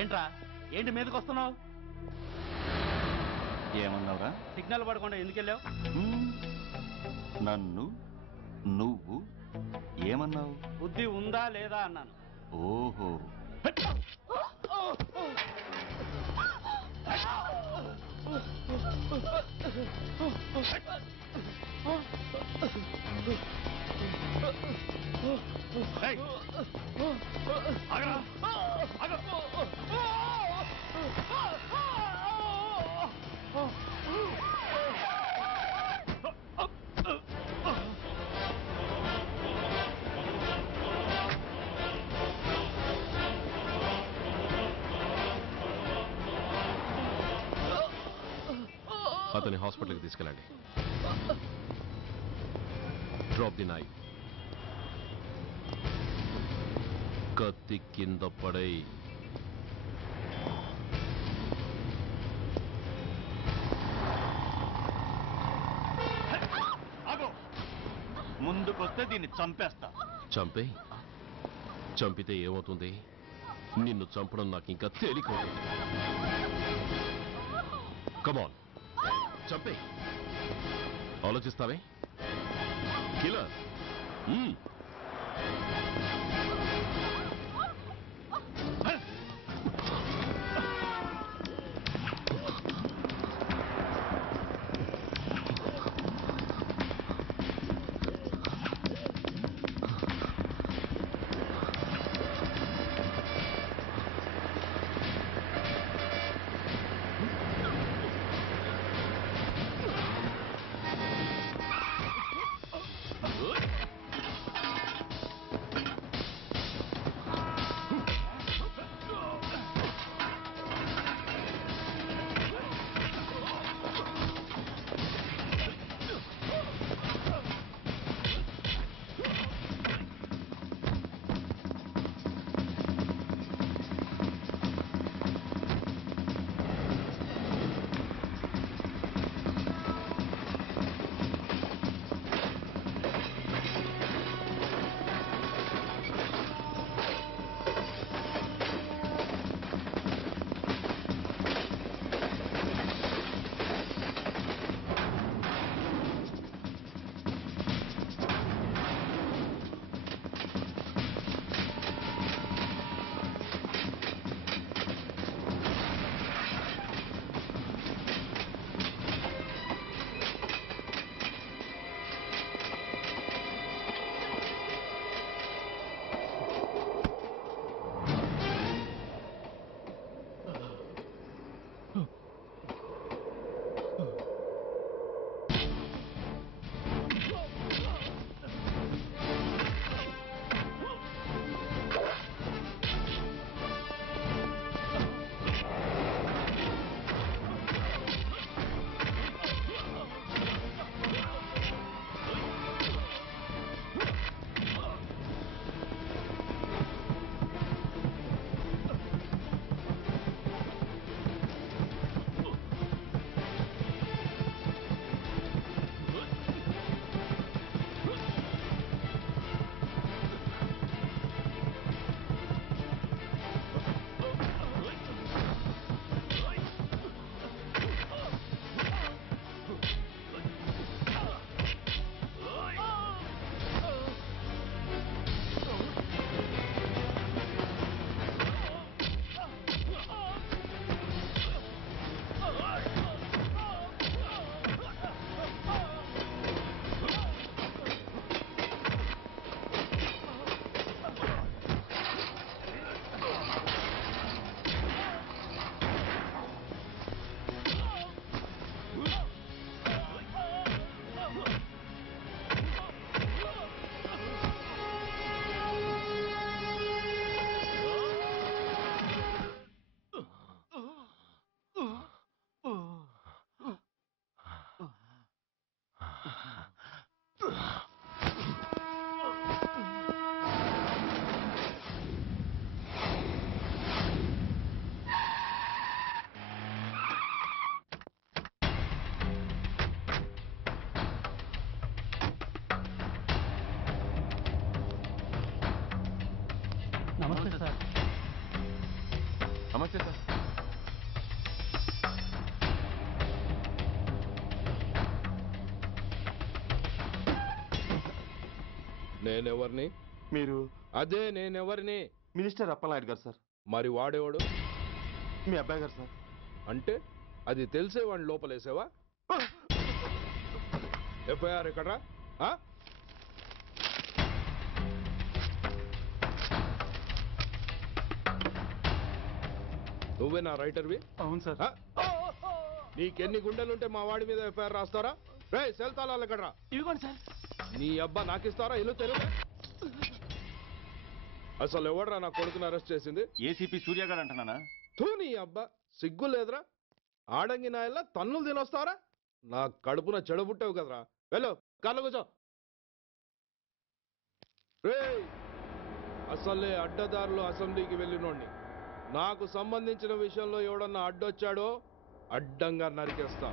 ఏంట్రా ఏంటి మీదకి వస్తున్నావు? ఏమన్నావురా? సిగ్నల్ పడకుండా ఎందుకు వెళ్ళావు? నన్ను నువ్వు ఏమన్నావు? బుద్ధి ఉందా లేదా అన్నాను. ఓహో, అతని హాస్పిటల్కి తీసుకెళ్ళండి. Drop the knife. కత్తి కింద పడై. ముందుకొస్తే దీన్ని చంపేస్తా. చంపితే ఏమవుతుంది? నిన్ను చంపడం నాకు ఇంకా తేలికవుతుంది. కమాన్, చంపే. ఆలోచిస్తావే కిల్లర్. నమస్తే సార్. నేనెవరిని? మీరు అదే నేనెవరిని? మినిస్టర్ అప్పలనాయుడు గారు సార్. మరి వాడేవాడు? మీ అబ్బాయి గారు సార్. అంటే అది తెలిసే వాడిని లోపలేసావా? ఎఫ్ఐఆర్ ఎక్కడ్రా? ఆ? నువ్వే నా రైటర్వి? అవును సార్. ఆ? నీకెన్ని గుండెలుంటే మా వాడి మీద ఎఫ్ఐఆర్ రాస్తారా? రే సెల్ తాళాలు ఎక్కడ్రా? ఇదిగోండి సార్. నీ అబ్బా నాకిస్తారా? ఇల్లు తెరువు. అసలు ఎవడ్రా నా కొడుకుని అరెస్ట్ చేసింది? ఏసీపీ సూర్య గారు అంటున్నానా? తూ నీ అబ్బా సిగ్గు లేదురా? ఆడంగి నాయల్లా తన్నులు తినొస్తారా? నా కడుపున చెడబుట్టావు కదరా. వెళ్ళు కాళ్ళు కూర్చో. రేయ్ అసలే అడ్డదారులు అసెంబ్లీకి వెళ్ళినోడిని. నాకు సంబంధించిన విషయంలో ఎవడన్నా అడ్డొచ్చాడో అడ్డంగా నరికేస్తా.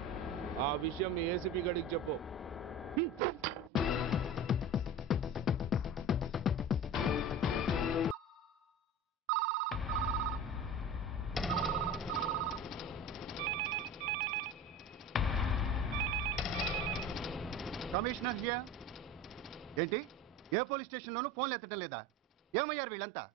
ఆ విషయం మీ ఏసీపీ గడికి చెప్పు. Commissioner here. ఏంటి ఏ పోలీస్ స్టేషన్లోనూ ఫోన్లు ఎత్తడం లేదా? ఏమయ్యారు వీళ్ళంతా?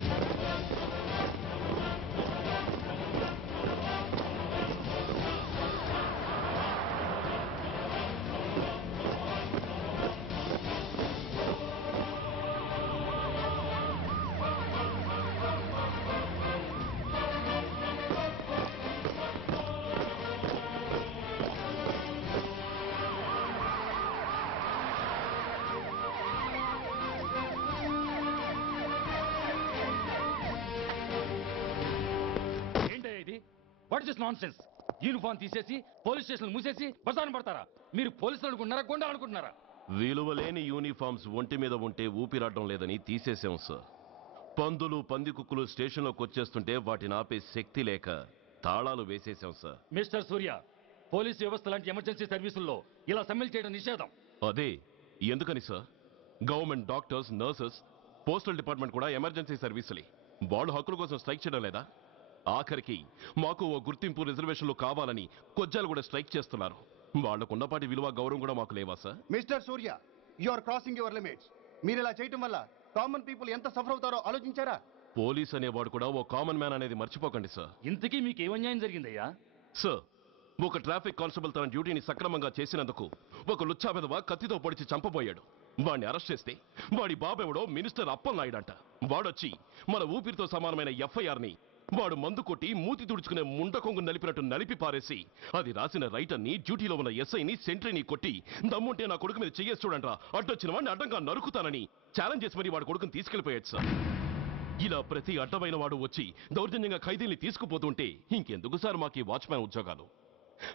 What is non sense? Uniform తీసేసి పోలీస్ స్టేషన్ మూసేసి బజారు పడతారా? మీరు పోలీసులు అనుకుంటున్నారా, గుండా అనుకుంటున్నారా? విలువలేని యూనిఫామ్స్ ఒంటి మీద ఉంటే ఊపిరాడడం లేదని తీసేసాం సార్. పందులు పందికుక్కులు స్టేషన్లోకి వచ్చేస్తుంటే వాటిని ఆపే శక్తి లేక తాళాలు వేసేసాం సార్. మిస్టర్ సూర్య, పోలీసు వ్యవస్థ లాంటి ఎమర్జెన్సీ సర్వీసుల్లో ఇలా సమ్మెలు చేయడం నిషేధం. అదే ఎందుకని sir? Government doctors, nurses, postal department కూడా ఎమర్జెన్సీ సర్వీసులే. వాళ్ళు హక్కుల కోసం స్ట్రైక్ చేయడం లేదా? ఆఖరికి మాకు ఓ గుర్తింపు రిజర్వేషన్లు కావాలని కొజ్జాలు కూడా స్ట్రైక్ చేస్తున్నారు. వాళ్లకున్నపాటి విలువ గౌరవం కూడా మాకు లేవా sir? Mister Surya, you are crossing your limits. మీరు ఇలా చేయటం వల్ల కామన్ పీపుల్ ఎంత సఫర్ అవుతారో ఆలోచించారా? పోలీస్ అనేవాడు కూడా ఓ కామన్ మ్యాన్ అనేది మర్చిపోకండి సార్. ఇంతకీ మీకు ఏమన్యాయం జరిగిందయ్యా? సార్, ఒక ట్రాఫిక్ కానిస్టేబుల్ తన డ్యూటీని సక్రమంగా చేసినందుకు ఒక లుచ్చా విధవ కత్తితో పొడిచి చంపబోయాడు. వాడిని అరెస్ట్ చేస్తే వాడి బాబెవడో మినిస్టర్ అప్పలనాయుడంట. వాడొచ్చి మన ఊపిరితో సమానమైన ఎఫ్ఐఆర్ని వాడు మందు కొట్టి మూతి తుడుచుకునే ముండకొంగు నలిపినట్టు నలిపి పారేసి అది రాసిన రైటర్ని, డ్యూటీలో ఉన్న ఎస్ఐని, సెంట్రీని కొట్టి దమ్ముంటే నా కొడుకు మీద చెయ్యేసి చూడంట్రా, అడ్డొచ్చిన వాడిని అడ్డంగా నరుకుతానని ఛాలెంజ్ చేసి మరి వాడి కొడుకుని తీసుకెళ్లిపోయాడు సార్. ఇలా ప్రతి అడ్డమైన వాడు వచ్చి దౌర్జన్యంగా ఖైదీల్ని తీసుకుపోతుంటే ఇంకెందుకు సార్ మాకు ఈ వాచ్మ్యాన్ ఉద్యోగాలు?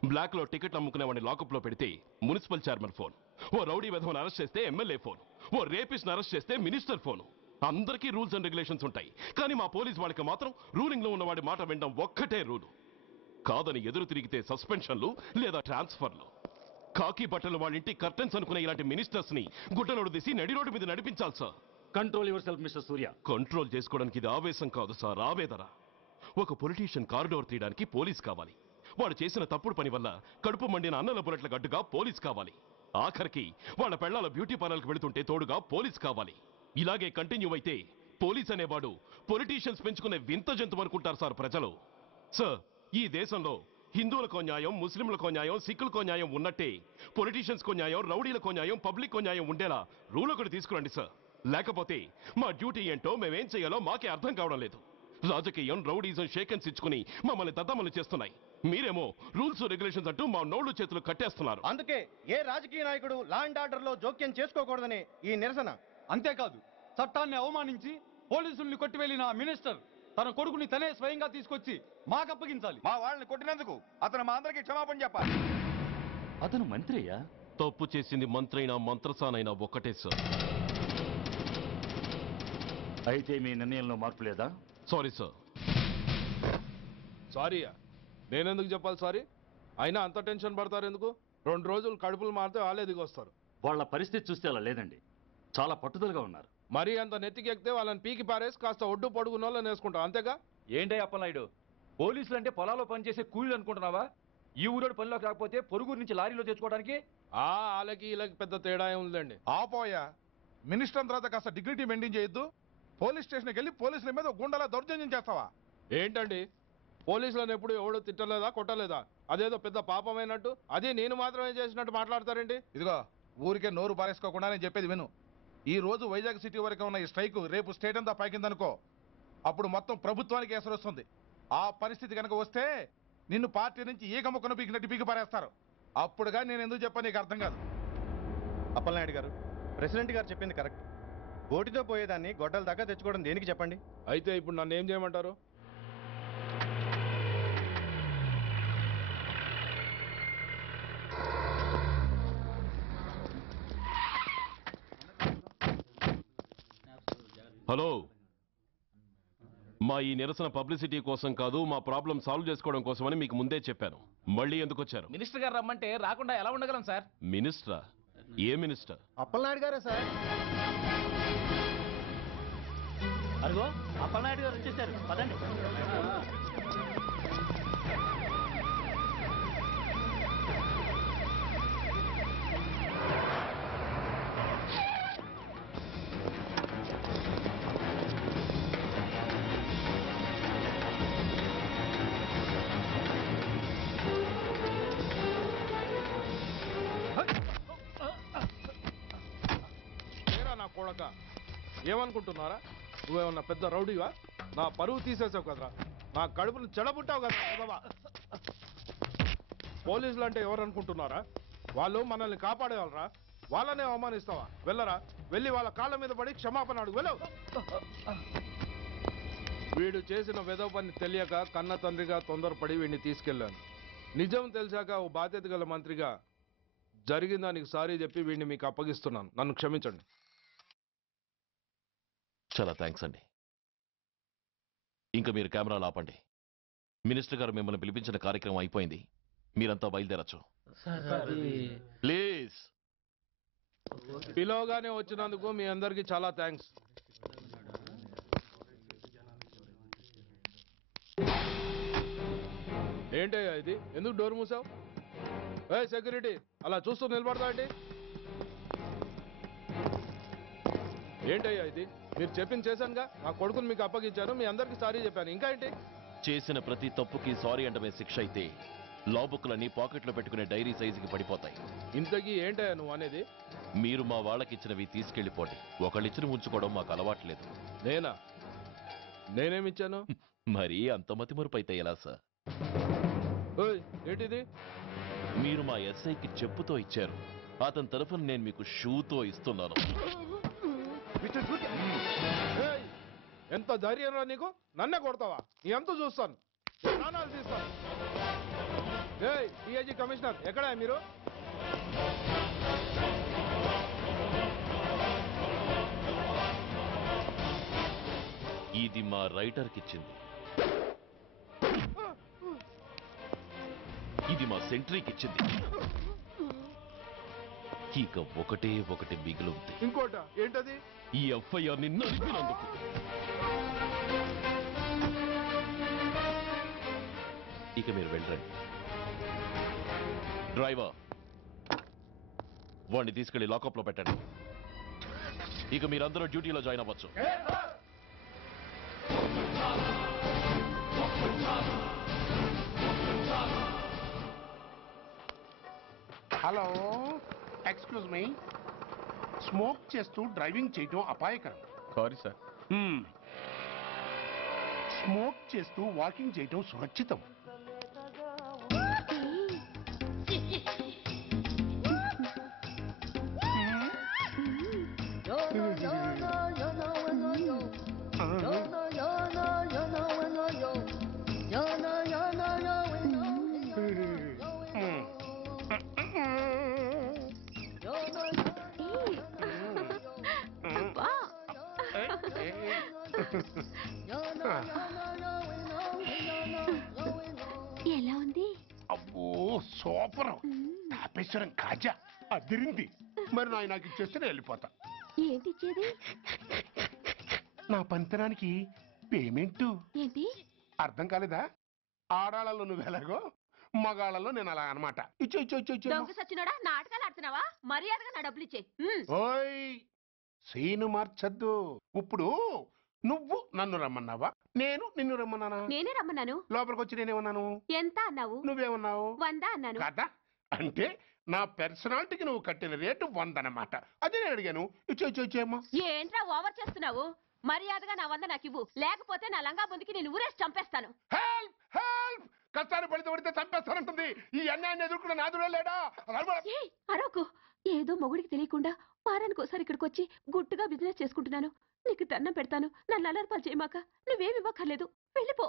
బ్లాక్ లో టికెట్లు అమ్ముకునే వాడిని లాకప్ లో పెడితే మున్సిపల్ చైర్మన్ ఫోన్, ఓ రౌడీ విధవను అరెస్ట్ చేస్తే ఎమ్మెల్యే ఫోన్, ఓ రేపిస్ట్ అరెస్ట్ చేస్తే మినిస్టర్ ఫోన్. అందరికీ రూల్స్ అండ్ రెగ్యులేషన్స్ ఉంటాయి, కానీ మా పోలీస్ వాళ్ళకి మాత్రం రూలింగ్ లో ఉన్న వాడి మాట వినడం ఒక్కటే రూలు. కాదని ఎదురు తిరిగితే సస్పెన్షన్లు లేదా ట్రాన్స్ఫర్లు. కాకి బట్టలు వాళ్ళ ఇంటి కర్టెన్స్ అనుకునే ఇలాంటి మినిస్టర్స్ ని గుడ్డలోడు తీసి నడి రోడ్డు మీద నడిపించాలి sir. Control your self mister Surya. Control చేసుకోవడానికి ఇది ఆవేశం కాదు సార్, ఆవేదన. ఒక పొలిటీషియన్ కారిడోర్ తీయడానికి పోలీస్ కావాలి. వాడు చేసిన తప్పుడు పని వల్ల కడుపు మండిన అన్నల బుల్లెట్ల గడ్డుగా పోలీస్ కావాలి. ఆఖరికి వాళ్ళ పెళ్లాల బ్యూటీ పార్లర్కి వెళుతుంటే తోడుగా పోలీస్ కావాలి. ఇలాగే కంటిన్యూ అయితే పోలీస్ అనేవాడు పొలిటీషియన్స్ పెంచుకునే వింత జంతువు అనుకుంటారు సార్ ప్రజలు. సార్, ఈ దేశంలో హిందువులకో న్యాయం, ముస్లింలకో న్యాయం, సిక్కులకో న్యాయం ఉన్నట్టే పొలిటీషియన్స్కో న్యాయం, రౌడీలకో న్యాయం, పబ్లిక్కో న్యాయం ఉండేలా రూల్ ఒకటి తీసుకురండి సార్. లేకపోతే మా డ్యూటీ ఏంటో మేమేం చేయాలో మాకే అర్థం కావడం లేదు. రాజకీయం, రౌడీజం షేకెన్స్ ఇచ్చుకుని మమ్మల్ని దద్దమలు చేస్తున్నాయి. మీరేమో రూల్స్ రెగ్యులేషన్స్ అంటూ మా నోళ్లు చేతులు కట్టేస్తున్నారు. అందుకే ఏ రాజకీయ నాయకుడు లా అండ్ ఆర్డర్ లో జోక్యం చేసుకోకూడదని ఈ నిరసన. అంతేకాదు, చట్టాన్ని అవమానించి పోలీసుల్ని కొట్టివెళ్లిన మినిస్టర్ తన కొడుకుని తనే స్వయంగా తీసుకొచ్చి మాకు అప్పగించాలి. మా వాళ్ళని కొట్టినందుకు అతను మా అందరికి క్షమాపణ చెప్పాలి. అతను మంత్రి అయ్యా. తప్పు చేసింది మంత్రైనా మంత్రసానైనా ఒక్కటే సార్. అయితే మీ నిర్ణయంలో మార్పు లేదా? Sorry sir. సారీయా? నేనెందుకు చెప్పాలి సారీ? అయినా అంత టెన్షన్ పడతారు ఎందుకు? 2 రోజులు కడుపులు మారితే వాళ్ళే దిగొస్తారు. వాళ్ళ పరిస్థితి చూస్తే అలా లేదండి, చాలా పట్టుదలగా ఉన్నారు. మరీ అంత నెత్తికెక్కితే వాళ్ళని పీకి పారేసి కాస్త ఒడ్డు పొడుగున్న వాళ్ళని వేసుకుంటాం, అంతేగా? ఏంటి అప్పలనాయుడు, పోలీసులు అంటే పొలాల్లో పనిచేసే కూలీలు అనుకుంటున్నావా? ఈ ఊరోడు పనిలోకి రాకపోతే పొరుగురు నుంచి లారీలో తెచ్చుకోవడానికి వాళ్ళకి వీళ్ళకి పెద్ద తేడా ఉందండి. ఆపోయా మినిస్టర్ తర్వాత కాస్త డిగ్నిటీ మెయింటైన్ చేయొద్దు. పోలీస్ స్టేషన్కి వెళ్ళి పోలీసుల మీద గుండెలా దౌర్జన్యం చేస్తావా? ఏంటండి పోలీసులను ఎప్పుడు ఎవడో తిట్టలేదా కొట్టలేదా? అదేదో పెద్ద పాపమైనట్టు అది నేను మాత్రమే చేసినట్టు మాట్లాడతారేంటి? ఇదిగో ఊరికే నోరు పారేసుకోకుండా నేను చెప్పేది విను. ఈ రోజు వైజాగ్ సిటీ వరకు ఉన్న ఈ స్ట్రైక్ రేపు స్టేట్ అంతా పైకిందనుకో, అప్పుడు మొత్తం ప్రభుత్వానికి ఎసరు వస్తుంది. ఆ పరిస్థితి కనుక వస్తే నిన్ను పార్టీ నుంచి ఈగ ముక్కను పీకినట్టు పీకి పారేస్తారు. అప్పుడుగా నేను ఎందుకు చెప్పాను నీకు అర్థం కాదు. అప్పలనాయుడు గారు, ప్రెసిడెంట్ గారు చెప్పింది కరెక్ట్. గోటితో పోయేదాన్ని గొడ్డల దాకా తెచ్చుకోవడం దేనికి చెప్పండి? అయితే ఇప్పుడు నన్ను ఏం చేయమంటారు? హలో, మా ఈ నిరసన పబ్లిసిటీ కోసం కాదు, మా ప్రాబ్లం సాల్వ్ చేసుకోవడం కోసమని మీకు ముందే చెప్పాను. మళ్ళీ ఎందుకు వచ్చారు? మినిస్టర్ గారు రమ్మంటే రాకుండా ఎలా ఉండగలం సార్? మినిస్టరా? ఏ మినిస్టర్? అప్పలనాయుడు గారే సార్. అదిగో అప్పలనాయుడు గారు వచ్చేసారు, పదండి. నా కొడక ఏమనుకుంటున్నారా? నువ్వేమన్నా పెద్ద రౌడీవా? నా పరువు తీసేసావు కదరా, నా కడుపును చెడబుట్టావు కదా. పోలీసులు అంటే ఎవరు అనుకుంటున్నారా? వాళ్ళు మనల్ని కాపాడేవాళ్ళరా? వాళ్ళనే అవమానిస్తావా? వెళ్ళరా, వెళ్ళి వాళ్ళ కాళ్ళ మీద పడి క్షమాపణ అడుగు, వెళ్ళవు. వీడు చేసిన వెధవ పని తెలియక కన్న తండ్రిగా తొందరపడి వీడిని తీసుకెళ్లాను. నిజం తెలిసాక ఓ బాధ్యత గల మంత్రిగా జరిగిన దానికి సారీ చెప్పి వీడిని మీకు అప్పగిస్తున్నాను. నన్ను క్షమించండి. చాలా థ్యాంక్స్ అండి. ఇంకా మీరు కెమెరాలు ఆపండి. మినిస్టర్ గారు మిమ్మల్ని పిలిపించిన కార్యక్రమం అయిపోయింది. మీరంతా బయలుదేరచ్చు ప్లీజ్. పిలవగానే వచ్చినందుకు మీ అందరికీ చాలా థ్యాంక్స్. ఏంటయ్యా ఇది? ఎందుకు డోర్ మూసావు? ఏ సెక్యూరిటీ, అలా చూస్తూ నిలబడతా అండి. ఏంటయ్యా ఇది? మీరు చెప్పింది చేశానుగా, నా కొడుకుని మీకు అప్పగించాను, మీ అందరికీ సారీ చెప్పాను, ఇంకా ఏంటి? చేసిన ప్రతి తప్పుకి సారీ అంటమే శిక్ష అయితే లా బుక్లన్నీ పాకెట్లో పెట్టుకునే డైరీ సైజుకి పడిపోతాయి. ఇంతకీ ఏంటయ్యా నువ్వు అనేది? మీరు మా వాళ్ళకిచ్చినవి తీసుకెళ్లిపోండి. ఒకళ్ళిచ్చిన ఉంచుకోవడం మాకు అలవాట్లేదు. నేనా? నేనేమిచ్చాను? మరి అంత మతిమరుపు అయితే ఎలా సార్? ఓయ్, ఏంటిది? మీరు మా ఎస్ఐకి చెప్పుతో ఇచ్చారు, అతని తరఫున నేను మీకు షూతో ఇస్తున్నాను. ఏయ్, ఎంత ధైర్యం రా నీకు? నన్నే కొడతావా? నీ అంత చూస్తాను, ప్రాణాలు తీస్తాను. ఏయ్ డిఐజీ కమిషనర్, ఎక్కడా మీరు? ఇది మా రైటర్కి ఇచ్చింది, ఇది మా సెంట్రీకి ఇచ్చింది. ఇక ఒకటి మిగిలింది. ఇంకోట ఏంటది? ఈ ఎఫ్ఐఆర్ ని నలిపినందుకు. ఇక మీరు వెళ్ళండి. డ్రైవర్, వాడిని తీసుకెళ్లి లాకప్ లో పెట్టండి. ఇక మీరందరూ డ్యూటీలో జాయిన్ అవ్వచ్చు. Hello, excuse me. స్మోక్ చేస్తూ డ్రైవింగ్ చేయటం అపాయకరం. Sorry sir. స్మోక్ చేస్తూ వాకింగ్ చేయటం సురక్షితం. ఎలా ఉంది? అబ్బో సూపర్. తాపేశ్వరం కాజా అదిరింది. మరి నాకు ఇచ్చేస్తే నేను వెళ్ళిపోతా. ఏంటి ఇచ్చేది? నా పంతనానికి పేమెంట్. ఏంటి అర్థం కాలేదా? ఆడాళ్ళలో నువ్వు ఎలాగో మగాళ్ళలో నేను అలా అనమాట. ఇచ్చు ఇచ్చు ఇచ్చు ఇచ్చు దొంగ సచ్చినోడా నాటకాలు ఆడుతున్నావా? మర్యాదగా నా డబ్బులు ఇచ్చే. ఓయ్ సీను మార్చద్దు. ఇప్పుడు నువ్వు నన్ను రమ్మన్నావా, నేను నిన్ను రమ్మన్నానా? నేనే రమ్మన్నాను. లోపలికి వచ్చి నేనేమన్నాను? ఎంత అన్నావు? నువ్వేమన్నావు? 100 అన్నాను. కదా అంటే నా పర్సనాలిటీకి నువ్వు కట్టిన రేటు 100 అన్నమాట. అదే నేను అడిగాను. ఇచ్చు ఇచ్చు ఇచ్చేమ్మా. ఏంట్రా ఓవర్ చేస్తున్నావు? మర్యాదగా నా 100 నాకు ఇవ్వు, లేకపోతే నా లంగా ముందుకి నేను ఊరేసి చంపేస్తాను. Help help! కష్టాన్ని పడితే చంపేస్తానంటుంది. ఈ అన్యాయాన్ని ఎదుర్కొన్న నాదుడే లేడా? అరవకు. ఏదో మొగుడికి తెలియకుండా వారానికి ఒకసారి ఇక్కడికి వచ్చి గుట్టుగా బిజినెస్ చేసుకుంటున్నాను. నీకు దండం పెడతాను, నన్ను అలర్పాలు చేయమాక. నువ్వేమి ఇవ్వక్కర్లేదు, వెళ్ళిపో.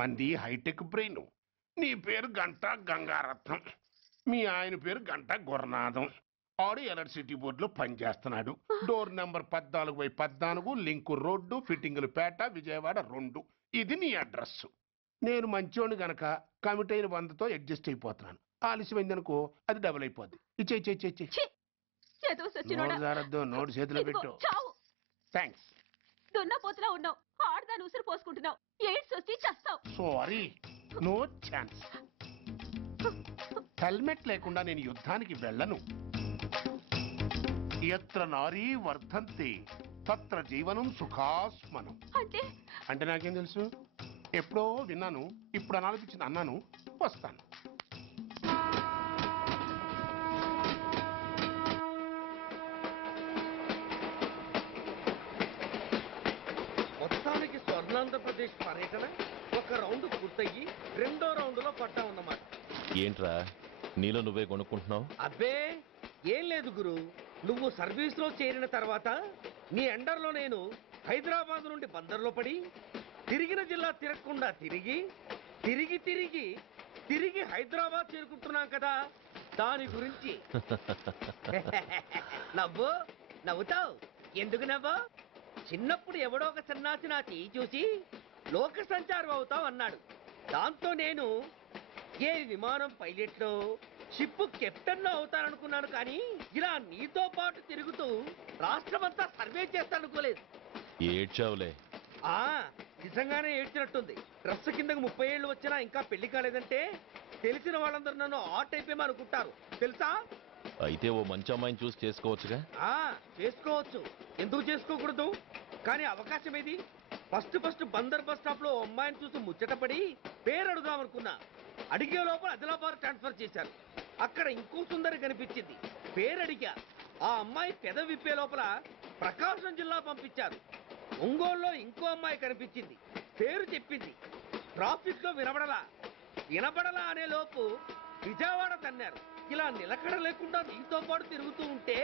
మంది హైటెక్ బ్రెయిన్. నీ పేరు గంట గంగారత్నం, మీ ఆయన పేరు గంట గురనాథం. ఆడు ఎలక్ట్రిసిటీ బోర్డులో పనిచేస్తున్నాడు. డోర్ నెంబర్ 14/14, లింకు రోడ్డు, ఫిట్టింగులు పేట, విజయవాడ 2. ఇది నీ అడ్రస్. నేను మంచోని గనక కమిట్ అయిన 100తో అడ్జస్ట్ అయిపోతున్నాను. ఆలస్యమైందనుకో అది డబుల్ అయిపోద్ది. ఇచ్చే నోటు చేతిలో పెట్టు. థ్యాంక్స్. దున్నపోతులా ఉన్నావు, ఆడదాని ఉసురు పోసుకుంటున్నావు. ఎయిడ్స్ వచ్చి చస్తావు. Sorry, no chance. హెల్మెట్ లేకుండా నేను యుద్ధానికి వెళ్ళను. ఎత్ర నారీ వర్ధంతి తత్ర జీవనం సుఖాస్మనం. అంటే నాకేం తెలుసు? ఎప్పుడో విన్నాను, ఇప్పుడు అనాలనిపించింది అన్నాను. వస్తాను. మొత్తానికి స్వర్ణాంధ్రప్రదేశ్ పర్యటన ఒక రౌండ్ పూర్తయ్యి 2వ రౌండ్లో పడ్డామన్నమాట. ఏంట్రా నీలో నువ్వే కొనుక్కుంటున్నావు? అబ్బే ఏం లేదు గురు. నువ్వు సర్వీస్ లో చేరిన తర్వాత నీ అండర్లో నేను హైదరాబాద్ నుండి బందర్లో పడి తిరిగిన జిల్లా తిరగకుండా తిరిగి తిరిగి తిరిగి తిరిగి హైదరాబాద్ చేరుకుంటున్నాం కదా, దాని గురించి. నవ్వుతావు ఎందుకు నవ్వు? చిన్నప్పుడు ఎవడో ఒక సన్నాసి నా చెయ్యి చూసి లోక సంచారం అవుతావు అన్నాడు. దాంతో నేను ఏ విమానం పైలట్లో షిప్ కెప్టెన్ అవుతాననుకున్నాను. కానీ ఇలా నీతో పాటు తిరుగుతూ రాష్ట్రమంతా సర్వే చేస్తాననుకోలేదు. ఏడ్చావులే. నిజంగానే ఏడ్చినట్టుంది. డ్రెస్ కిందకు 30 ఏళ్ళు వచ్చినా ఇంకా పెళ్లి కాలేదంటే తెలిసిన వాళ్ళందరూ నన్ను ఆ టైపేమో అనుకుంటారు తెలుసా. అయితే ఓ మంచి అమ్మాయిని చూసి చేసుకోవచ్చుగా. చేసుకోవచ్చు, ఎందుకు చేసుకోకూడదు? కానీ అవకాశం ఏది? ఫస్ట్ బందర్ బస్ స్టాప్ లో అమ్మాయిని చూసి ముచ్చటపడి పేరు అడుగుదామనుకున్నా. అడిగే లోపల ఆదిలాబాద్ ట్రాన్స్ఫర్ చేశారు. అక్కడ ఇంకో సుందరి కనిపించింది, పేరు అడిగా. ఆ అమ్మాయి పెద విప్పే లోపల ప్రకాశం జిల్లా పంపించారు. ఒంగోలులో ఇంకో అమ్మాయి కనిపించింది, పేరు చెప్పింది. ట్రాఫిక్ లో వినబడలా అనే లోపు విజయవాడ తన్నారు. ఇలా నిలకడ లేకుండా నీతో పాటు తిరుగుతూ ఉంటే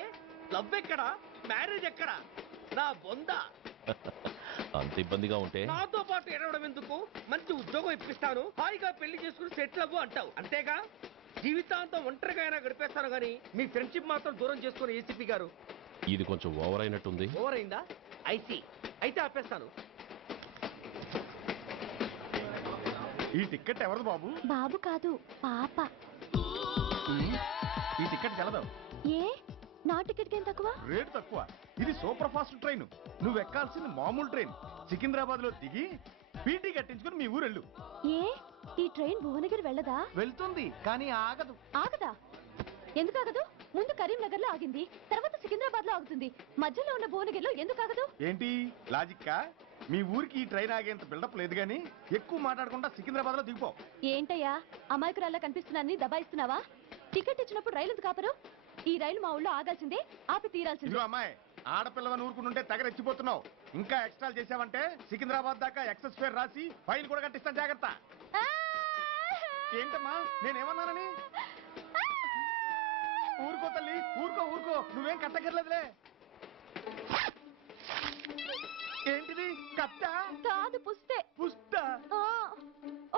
లవ్ ఎక్కడా, మ్యారేజ్ ఎక్కడా? నా బొంద. అంత ఇబ్బందిగా ఉంటే నాతో పాటు ఎడవడం ఎందుకు? మంచి ఉద్యోగం ఇప్పిస్తాను, హాయిగా పెళ్లి చేసుకుని సెటిల్ అవ్వు అంటావు అంతేగా. జీవితాంతం ఒంటరిగా అయినా గడిపేస్తాను గానీ మీ ఫ్రెండ్షిప్ మాత్రం దూరం చేసుకుని ఏసీపీ గారు. ఇది కొంచెం ఓవర్ అయినట్టుంది. ఓవర్ అయిందా? అయితే ఆపేస్తాను. ఈ టికెట్ ఎవరిది బాబు? బాబు కాదు, పాప. ఈ టికెట్ గలదు. ఏ నా టికెట్ ఏం తక్కువ? రేటు తక్కువ. ఇది సూపర్ ఫాస్ట్ ట్రైన్. నువ్వు ఎక్కాల్సింది మామూలు ట్రైన్. సికింద్రాబాద్ లో దిగి పీటీ కట్టించుకుని మీ ఊరెళ్ళు. ఏ ఈ ట్రైన్ భువనగిరి వెళ్ళదా? వెళ్తుంది కానీ ఆగదు. ఆగదా? ఎందుకు ఆగదు? ముందు కరీంనగర్ లో ఆగింది, తర్వాత సికింద్రాబాద్ లో ఆగుతుంది. మధ్యలో ఉన్న భువనగిరిలో ఎందుకు ఆగదు? ఏంటి లాజిక్కా? మీ ఊరికి ఈ ట్రైన్ ఆగేంత బిల్డప్ లేదు గానీ ఎక్కువ మాట్లాడకుండా సికింద్రాబాద్ లో దిగిపో. ఏంటయ్యా అమాయకురాల్లా కనిపిస్తున్నానని దబాయిస్తున్నావా? టికెట్ ఇచ్చినప్పుడు రైలు ఎందుకు ఆపరు? ఈ రైలు మా ఊళ్ళో ఆగాల్సిందే, ఆపి తీరాల్సిందే. అమ్మాయి ఆడపిల్లవని ఊరుకుంటుంటే తెగరెచ్చిపోతున్నావు. ఇంకా ఎక్స్ట్రా చేసావంటే సికింద్రాబాద్ దాకా ఎక్సెస్ ఫేర్ రాసి ఫైన్ కూడా కట్టిస్తాను, జాగ్రత్త. ఏంటమ్మా నేనేమన్నానని? ఊరుకో తల్లి, ఊరుకో, నువ్వేం కట్టగర్లేదులే. ఏంటిది? కట్ట కాదు, పుస్తే.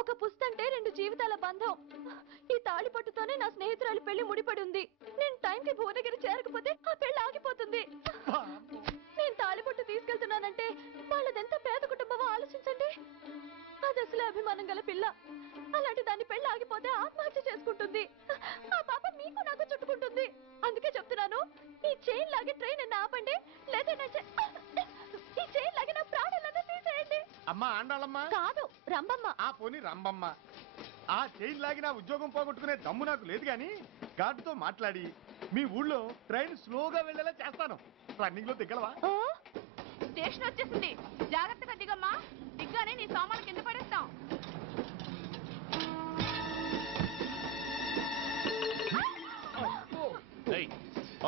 ఒక పుస్తంటే 2 జీవితాల బంధం. ఈ తాళి పట్టుతోనే నా స్నేహితురాలి పెళ్లి ముడిపడి ఉంది. నేను టైంకి భువనగిరి చేరకపోతే ఆ పెళ్లి ఆగిపోతుంది. నేను తాళిపట్టు తీసుకెళ్తున్నానంటే వాళ్ళదెంత పేద కుటుంబమో ఆలోచించండి. అది అసలు అభిమానం గల పిల్ల. అలాంటి దాన్ని పెళ్లి ఆగిపోతే ఆత్మహత్య చేసుకుంటుంది. ఆ పాప మీకు నాకు చుట్టుకుంటుంది. అందుకే చెప్తున్నాను, ఈ చైన్ లాగే ట్రైన్ ఆపండి, లేదా ఈ చైన్ లాగే నా ప్రాణాలను తీసేయండి. ఏంటి? అమ్మా ఆండాళ్ళమ్మా కాదు, రంబమ్మ. ఆ పోని రంబమ్మ. ఆ చైన్ లాగి నా ఉద్యోగం పోగొట్టుకునే దమ్ము నాకు లేదు కానీ గార్డుతో మాట్లాడి మీ ఊళ్ళో ట్రైన్ స్లోగా వెళ్ళేలా చేస్తాను. రన్నింగ్ లో దిగలవా? స్టేషన్ వచ్చేసింది, జాగ్రత్తగా దిగమ్మా. దిగ్గానే నీ సామాన్లు కింద పడేస్తాం. ఏయ్,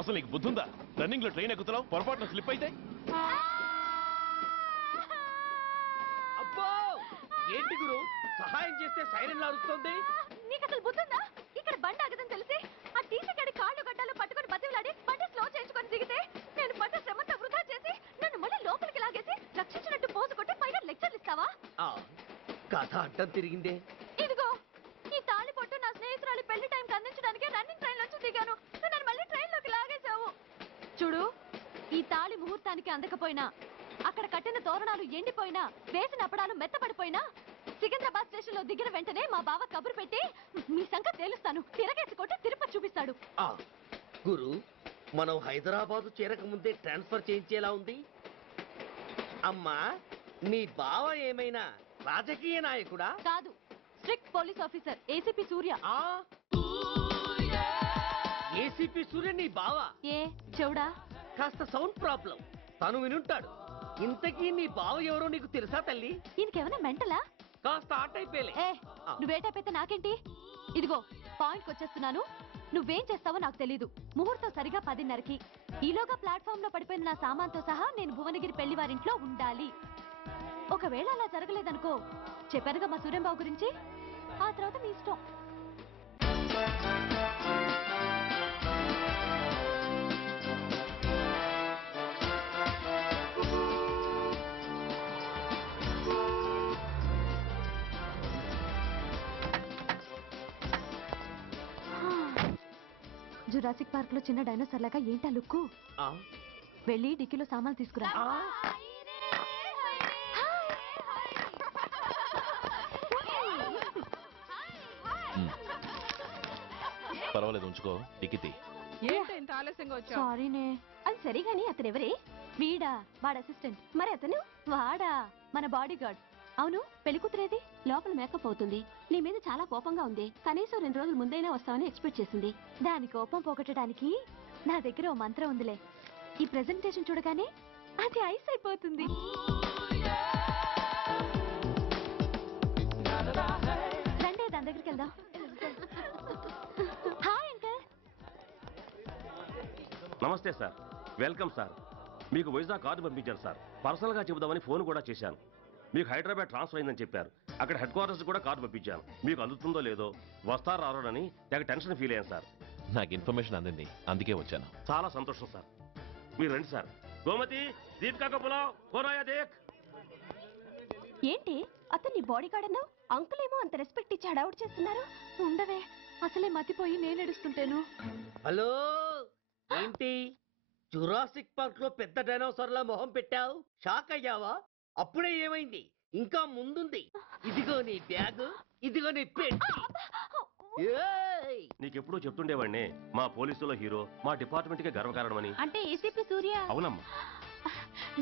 అసలు నీకు బుద్ధుందా? రన్నింగ్ లో ట్రైన్ ఎక్కుతున్నావు, పొరపాటున స్లిప్ అయితే? అబ్బో ఏంటి గురు సహాయం చేస్తే సైరన్ అరుస్తుంది? నీకు అసలు బుద్ధుందా? ఇక్కడ బండి ఆగదని తెలిసి ఆ టీసీ గడి కాళ్ళు గడ్డాలు పట్టుకొని బతిలాడి బండి స్లో చేయించుకొని దిగితే నేను పడ్డ శ్రమంతా వృధా చేసి నన్ను మళ్ళీ లోపలికి లాగేసి రక్షించినట్టు పోజు కొట్టి పైగా లెక్చర్లు ఇస్తావా? కథ అడ్డం తిరిగిందే. ఇదిగో ఈ తాళిపొట్టు నా స్నేహితురాలి పెళ్లి టైంకి అందించడానికి రన్నింగ్ ట్రైన్ నుంచి దిగాను. నన్ను మళ్ళీ ట్రైన్ లోకి లాగేశావు. చూడు, ఈ తాళి ముహూర్తానికి అందకపోయినా, అక్కడ కట్టిన తోరణాలు ఎండిపోయినా, వేసిన అప్పడాలు మెత్తపడిపోయినా, సికింద్రాబాద్ స్టేషన్ లో దిగిన వెంటనే మా బావ కబురు పెట్టి మీ సంగతి తేలుస్తాను, తిరగేసి కొట్టి తిరుపతి చూపిస్తాడు. గురు, మనం హైదరాబాద్ చేరక ముందే ట్రాన్స్ఫర్ చేయించేలా ఉంది. అమ్మా, నీ బావ ఏమైనా రాజకీయ నాయకుడా? కాదు, స్ట్రిక్ట్ పోలీస్ ఆఫీసర్, ఏసీపీ సూర్య. ఏసీపీ సూర్య నీ బావ? ఏ చెవుడా? కాస్త సౌండ్ ప్రాబ్లం, తను వినుంటాడు. ఇంతకీ నీ బావ ఎవరో నీకు తెలుసా తల్లి? ఈయనకేమైనా మెంటలా? కాస్త ఆటైపోయలే. నువ్వేటైపోతే నాకేంటి? ఇదిగో పాయింట్కి వచ్చేస్తున్నాను. నువ్వేం చేస్తావో నాకు తెలీదు. ముహూర్తం సరిగా 10:30కి. ఈలోగా ప్లాట్ఫామ్ లో పడిపోయిన నా సామాన్తో సహా నేను భువనగిరి పెళ్లి వారింట్లో ఉండాలి. ఒకవేళ అలా జరగలేదనుకో, చెప్పానుగా మా సూర్యంబాబు గురించి, ఆ తర్వాత మీ ఇష్టం. జురాసిక్ పార్క్ లో చిన్న డైనోసార్ లాగా ఏంటా లుక్కు? వెళ్ళి డిక్కీలో సామాన్లు తీసుకురా. పర్వాలేదు, ఉంచుకో. టికితి ఏంటి ఆలస్యంగా వచ్చావు? సారీనే. అది సరిగాని అతను ఎవరే? వీడా, వాడు అసిస్టెంట్. మరి అతను? వాడా, మన బాడీ గార్డ్. అవును, పెళ్లి కూతురేది? లోపల మేకప్ అవుతుంది. నీ మీద చాలా కోపంగా ఉంది. కనీసం 2 రోజుల ముందైనా వస్తామని ఎక్స్పెక్ట్ చేసింది. దాని కోపం పోగొట్టడానికి నా దగ్గర ఓ మంత్రం ఉందిలే. ఈ ప్రెజెంటేషన్ చూడగానే అది ఐస్ అయిపోతుంది. రండి, దాని దగ్గరికి వెళ్దాం. Hi uncle. నమస్తే సార్, వెల్కమ్ సార్. మీకు వైజాగ్ కార్డు పంపించారు సార్. పర్సనల్ గా చెబుదామని ఫోన్ కూడా చేశాను. మీకు హైదరాబాద్ ట్రాన్స్ఫర్ అయిందని చెప్పారు. అక్కడ హెడ్ క్వార్టర్స్ కూడా కార్డు పంపించాను. మీకు అందుతుందో లేదో, వస్తారో రారోనని తెగ టెన్షన్ ఫీల్ అయ్యాను సార్. నాకు ఇన్ఫర్మేషన్ అందింది, అందుకే వచ్చాను. చాలా సంతోషం సార్. మీరు రండి సార్. గోమతి, దీపికా కపులావ్, కోరాయా దేక్. ఏంటి అతను నీ బాడీ గార్డ్ అన్నావు? అంకుల్ ఏమో అంత రెస్పెక్ట్ ఇచ్చి హడావుడు చేస్తున్నారు. ఉండవే, అసలే మతిపోయి నేను ఎడుస్తుంటాను. హలో, ఏంటి జురాసిక్ పార్క్ లో పెద్ద డైనోసార్ లా మొహం పెట్టావు? షాక్ అయ్యావా? అప్పుడే ఏమైంది? ఇంకా ముందుంది. ఇదిగో నీ బ్యాగ్, ఇదిగో నీ పెట్టి. నీకెప్పుడు చెప్తుండేవాడిని, మా పోలీసులో హీరో, మా డిపార్ట్మెంట్ కే గర్వకారణమని. అంటే ఏసీపీ సూర్య? అవునమ్మా.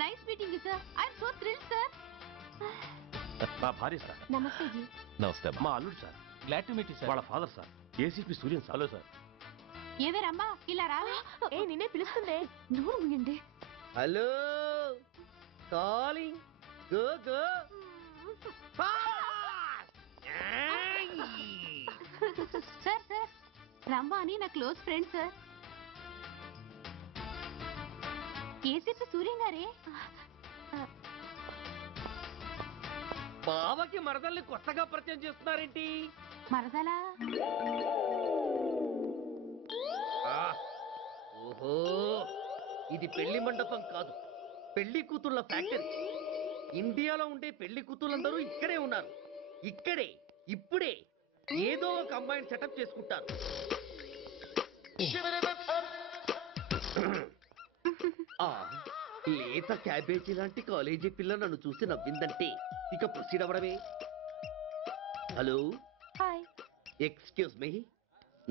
Nice meeting sir. I am so thrilled sir. మా భార్య సార్. నమస్తే జీ. నమస్తే. మా అల్లుడు sir. Glad to meet you sir. వాళ్ళ father sir, ACP Suryan sir. Hello sir. ఏవేరమ్మా ఇలా రావే? ఏ నిన్నే పిలుస్తుందే. నోరు మూయండి. Hello, calling. Go go. Sir sir, రమ్మ అని నా close friend sir. ACP Suryam గారే. బావకి మరదల్ని కొత్తగా పరిచయం చేస్తున్నారేంటి? మరదలా? ఓహో, ఇది పెళ్లి మండపం కాదు, పెళ్లి కూతుళ్ళ ఫ్యాక్టరీ. ఇండియాలో ఉండే పెళ్లి కూతుళ్ళందరూ ఇక్కడే ఉన్నారు. ఇక్కడే ఇప్పుడే ఏదో ఒక అమ్మాయిని సెటప్ చేసుకుంటారు. లేత క్యాబేజీ లాంటి కాలేజీ పిల్ల నన్ను చూసి నవ్విందంటే ఇక ప్రొసీడ్ అవ్వడమే. Hello, hi. ఎక్స్క్యూజ్ మీ,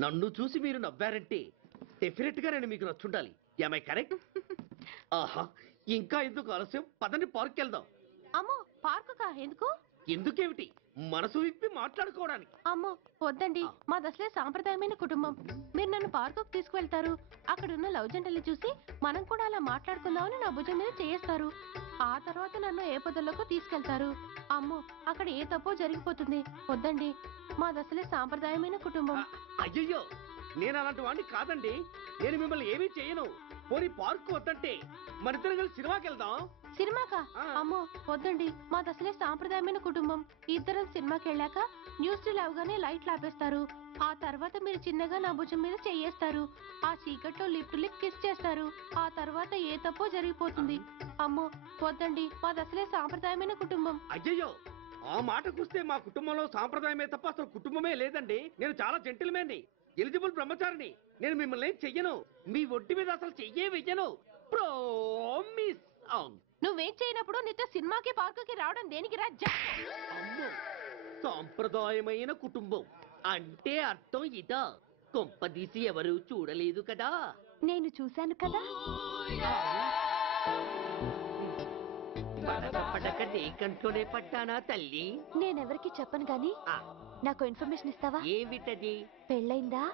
నన్ను చూసి మీరు నవ్వారంటే డెఫినెట్ గా నేను మీకు నచ్చుండాలి. Am I correct? ఆహా, ఇంకా ఎందుకు ఆలస్యం? పదండి, పార్క్ వెళ్దాం. అమ్మో, పార్కుకా? ఎందుకు? ఎందుకేమిటి, మనసు విప్పి మాట్లాడుకోవడానికి. అమ్మో వద్దండి, మాది అసలే సాంప్రదాయమైన కుటుంబం. మీరు నన్ను పార్కుకు తీసుకువెళ్తారు, అక్కడున్న లవ్ జంటలు చూసి మనం కూడా అలా మాట్లాడుకుందామని నా భుజం మీద చేస్తారు. ఆ తర్వాత నన్ను ఏ పొదల్లోకి తీసుకెళ్తారు. అమ్మో అక్కడ ఏ తప్పో జరిగిపోతుంది. వద్దండి, మాది అసలే సాంప్రదాయమైన కుటుంబం. అయ్యయ్యో, నేను అలాంటి వాడిని కాదండి. నేను మిమ్మల్ని ఏమీ చేయను. పోనీ పార్కు వద్దంటే మరిద్దరం కలిసి సినిమాకి వెళ్దాం. సినిమాకా? అమ్మో వద్దండి, మాది అసలే సాంప్రదాయమైన కుటుంబం. ఇద్దరం సినిమాకి వెళ్ళాక న్యూస్ అవగానే లైట్లు ఆపేస్తారు. ఆ తర్వాత మీరు చిన్నగా నా భుజం మీద చెయ్యేస్తారు. ఆ చీకట్లో లిప్ కిస్ చేస్తారు. ఆ తర్వాత ఏ తప్పో జరిగిపోతుంది. అమ్మో వద్దండి, మాది అసలే సాంప్రదాయమైన కుటుంబం. అయ్యయ్యో, ఆ మాటకొస్తే మా కుటుంబంలో సాంప్రదాయమే తప్ప అసలు కుటుంబమే లేదండి. నేను చాలా జెంటిల్మెన్ని, ఎలిజిబుల్ బ్రహ్మచారిని. నేను మిమ్మల్ని ఏం చెయ్యను. మీ ఒంటి మీద అసలు చెయ్యే వెయ్యను. ప్రామిస్. నువ్వేం చేయనప్పుడు నీతో సినిమాకి పార్కుకి రావడం దేనికి రా? అమ్మో, సాంప్రదాయమైన కుటుంబం అంటే అర్థం ఇదా? కొంపదీసి ఎవరు చూడలేదు కదా? నేను చూశాను కదా. పడక నీ కంట్లోనే పట్టానా తల్లి? నేనెవరికి చెప్పను గాని నాకు ఇన్ఫర్మేషన్ ఇస్తావా? ఏమిటది? పెళ్ళైందా?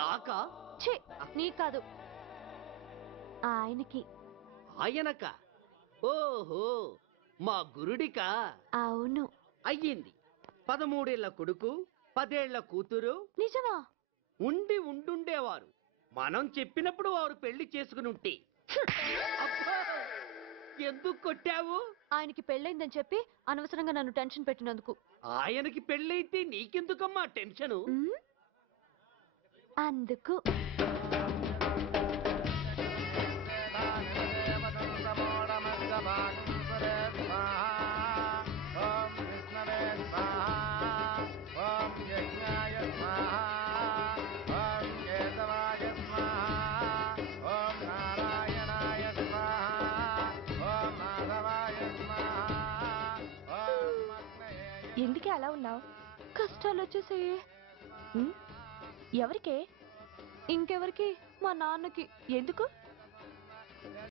నాకా? ఛీ, నీ కాదు, ఆయనకి. ఆయనక? ఓహో, మా గురుడికా? అవును. అయ్యింది. 13 ఏళ్ల కొడుకు, 10 ఏళ్ల కూతురు. నిజమా? ఉండుండేవారు. మనం చెప్పినప్పుడు వారు పెళ్లి చేసుకుని ఉంటే. అబ్బా! ఎందుకు కొట్టావు? ఆయనకి పెళ్ళైందని చెప్పి అనవసరంగా నన్ను టెన్షన్ పెట్టినందుకు. ఆయనకి పెళ్ళైతే నీకెందుకమ్మా టెన్షను? అందుకు. ఎందుకే అలా ఉన్నావు? కష్టాలు వచ్చేసాయి. ఎవరికే? ఇంకెవరికి? మా నాన్నకి. ఎందుకు?